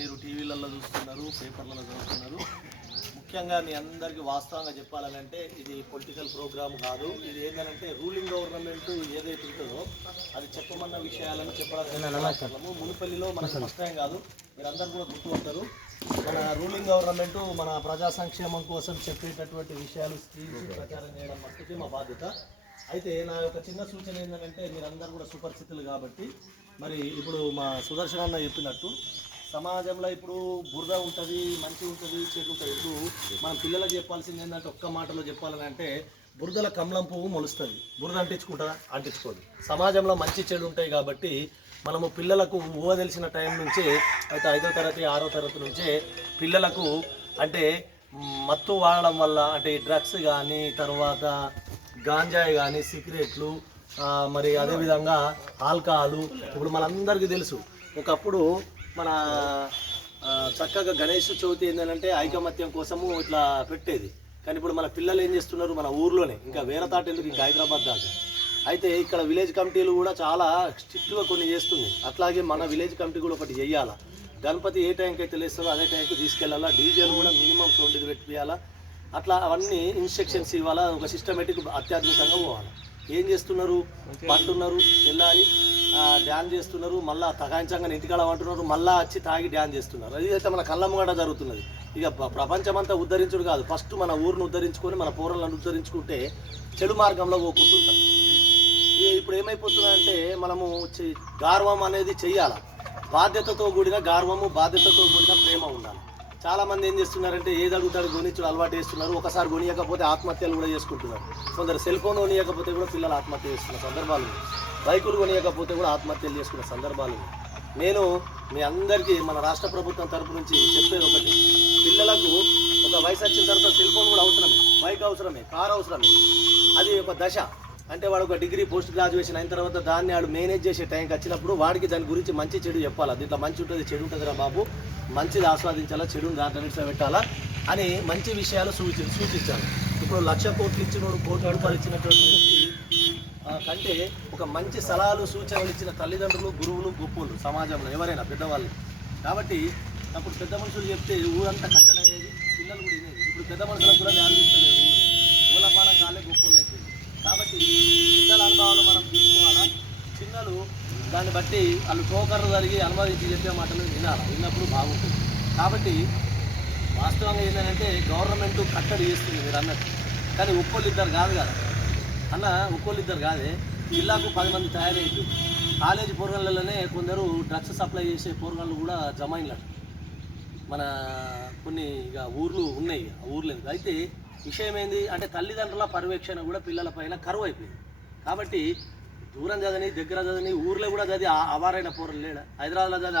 మీరు టీవీలలో చూస్తున్నారు పేపర్లలో చదువుతున్నారు. ముఖ్యంగా మీ అందరికీ వాస్తవంగా చెప్పాలంటే ఇది పొలిటికల్ ప్రోగ్రామ్ కాదు. ఇది ఏంటంటే రూలింగ్ గవర్నమెంట్ ఏదైతే ఉంటుందో అది చెప్పమన్న విషయాలను చెప్పడానికి మునుపల్లిలో మన ఫస్ట్ టైం కాదు. మీరందరూ కూడా గుర్తుపడతారు మన రూలింగ్ గవర్నమెంట్ మన ప్రజా సంక్షేమం కోసం చెప్పేటటువంటి విషయాలు స్కీమ్స్ ప్రచారం చేయడం మట్టుకే మా బాధ్యత. అయితే నా యొక్క చిన్న సూచన ఏంటంటే మీరందరూ కూడా సుపరిచితులు కాబట్టి మరి ఇప్పుడు మా సుదర్శన్ అన్న చెప్పినట్టు సమాజంలో ఇప్పుడు బురద ఉంటుంది మంచి ఉంటుంది చెడు ఉంటుంది. ఇప్పుడు మనం పిల్లలకు చెప్పాల్సింది ఏంటంటే ఒక్క మాటలో చెప్పాలని అంటే బురదల కమలం పువ్వు మొలుస్తుంది. బురద అంటించుకుంటుందా అంటించుకోదు. సమాజంలో మంచి చెడు ఉంటాయి కాబట్టి మనము పిల్లలకు ఊహ తెలిసిన టైం నుంచే అయితే ఐదో తరగతి ఆరో తరగతి నుంచే పిల్లలకు అంటే మత్తు వాడడం వల్ల అంటే డ్రగ్స్ కానీ తర్వాత గాంజాయి కానీ సిగరెట్లు మరి అదేవిధంగా ఆల్కహాలు ఇప్పుడు మనందరికీ తెలుసు. ఒకప్పుడు మన చక్కగా గణేష్ చవితి ఏంటంటే ఐకమత్యం కోసము ఇట్లా పెట్టేది. కానీ ఇప్పుడు మన పిల్లలు ఏం చేస్తున్నారు మన ఊర్లోనే ఇంకా వేరే తాట ఎందుకు ఇంకా హైదరాబాద్ దాకా? అయితే ఇక్కడ విలేజ్ కమిటీలు కూడా చాలా స్ట్రిక్ట్గా కొన్ని చేస్తుంది అట్లాగే మన విలేజ్ కమిటీ కూడా ఒకటి చేయాలా? గణపతి ఏ టైంకి అయితే లేస్తుందో అదే టైంకి తీసుకెళ్ళాలా? డీజేలు కూడా మినిమం సౌండ్ పెట్టియాలా? అట్లా అవన్నీ ఇన్స్ట్రక్షన్స్ ఇవ్వాలా? ఒక సిస్టమేటిక్ అత్యాధునికంగా పోవాలి? ఏం చేస్తున్నారు? పంటున్నారు వెళ్ళాలి డ్యాన్స్ చేస్తున్నారు. మళ్ళీ తగాయించంగా ఇంటికాడ అంటున్నారు మళ్ళీ వచ్చి తాగి డ్యాన్స్ చేస్తున్నారు. అది అయితే మన కళ్ళ ముంగట జరుగుతున్నది. ఇక ప్ర- ప్రపంచమంతా ఉద్ధరించుడు కాదు. ఫస్ట్ మన ఊరిని ఉద్ధరించుకొని మన పూర్వలను ఉద్ధరించుకుంటే చెడు మార్గంలో పోకుంటుంటాం. ఇప్పుడు ఏమైపోతుందంటే మనము గార్వం అనేది చెయ్యాలి. బాధ్యతతో కూడిన గార్వము బాధ్యతతో కూడిన ప్రేమ ఉండాలి. చాలా మంది ఏం చేస్తున్నారంటే ఏది అడుగుతాడు గొనిచ్చుడు అలవాటు చేస్తున్నారు. ఒకసారి కొనియకపోతే ఆత్మహత్యలు కూడా చేసుకుంటున్నారు. కొందరు సెల్ ఫోన్ కొనియకపోతే కూడా పిల్లలు ఆత్మహత్య చేసుకున్న సందర్భాలు బైకులు కొనియకపోతే కూడా ఆత్మహత్యలు చేసుకున్న సందర్భాలు నేను మీ అందరికీ మన రాష్ట్ర ప్రభుత్వం తరపు నుంచి చెప్పేది ఒకటి. పిల్లలకు ఒక వయసు వచ్చిన తర్వాత సెల్ ఫోన్ కూడా అవసరమే. బైక్ అవసరమే కార్ అవసరమే. అది ఒక దశ. అంటే వాడు ఒక డిగ్రీ పోస్ట్ గ్రాడ్యుయేషన్ అయిన తర్వాత దాన్ని వాడు మేనేజ్ చేసే టైంకి వచ్చినప్పుడు వాడికి దాని గురించి మంచి చెడు చెప్పాలి? దీంట్లో మంచి ఉంటుంది చెడు ఉంటుందిరా బాబు. మంచిది ఆస్వాదించాలా చెడుని దాంట్లో పెట్టాలా అని మంచి విషయాలు సూచి సూచించాలి. ఇప్పుడు లక్ష కోట్లు ఇచ్చిన కోటి రూపాయలు ఇచ్చినటువంటి కంటే ఒక మంచి సలహాలు సూచనలు ఇచ్చిన తల్లిదండ్రులు గురువులు గొప్పలు సమాజంలో ఎవరైనా పెద్దవాళ్ళు. కాబట్టి అప్పుడు పెద్ద మనుషులు చెప్తే ఊరంతా కట్టడయ్యేది పిల్లలు కూడా వినేది. ఇప్పుడు పెద్ద మనుషులకు కూడా ఆలోచించలేదు ఇస్తలేదు ఊరు. ఊలపాల కాలే గొప్పలు అయిపోయింది కాబట్టి పెద్దల అనుభవాలు మనం తీసుకోవాలా చిన్నలు దాన్ని బట్టి వాళ్ళు టోకర్లు జరిగి అనుమతించి చెప్పే మాటలు వినాలి. విన్నప్పుడు బాగుంటుంది. కాబట్టి వాస్తవంగా ఏంటంటే గవర్నమెంట్ కట్టడి చేస్తుంది మీరు అన్నట్టు. కానీ ఒక్కోళ్ళు ఇద్దరు కాదు కదా. అన్న ఒక్కోళ్ళు ఇద్దరు కాదే. జిల్లాకు పది మంది తయారైంది కాలేజీ పోరగాళ్ళలోనే కొందరు డ్రగ్స్ సప్లై చేసే పోరగాళ్ళు కూడా జమ అయినట్టు మన కొన్ని ఇక ఊర్లు ఉన్నాయి. ఆ ఊర్లు అయితే విషయం ఏంది? అంటే తల్లిదండ్రుల పర్యవేక్షణ కూడా పిల్లల పైన కరువు అయిపోయింది. కాబట్టి దూరం చదని దగ్గర చదివి ఊర్లో కూడా చదివి ఆ- అవారైన పోరలు లేడా? హైదరాబాద్లో చదివి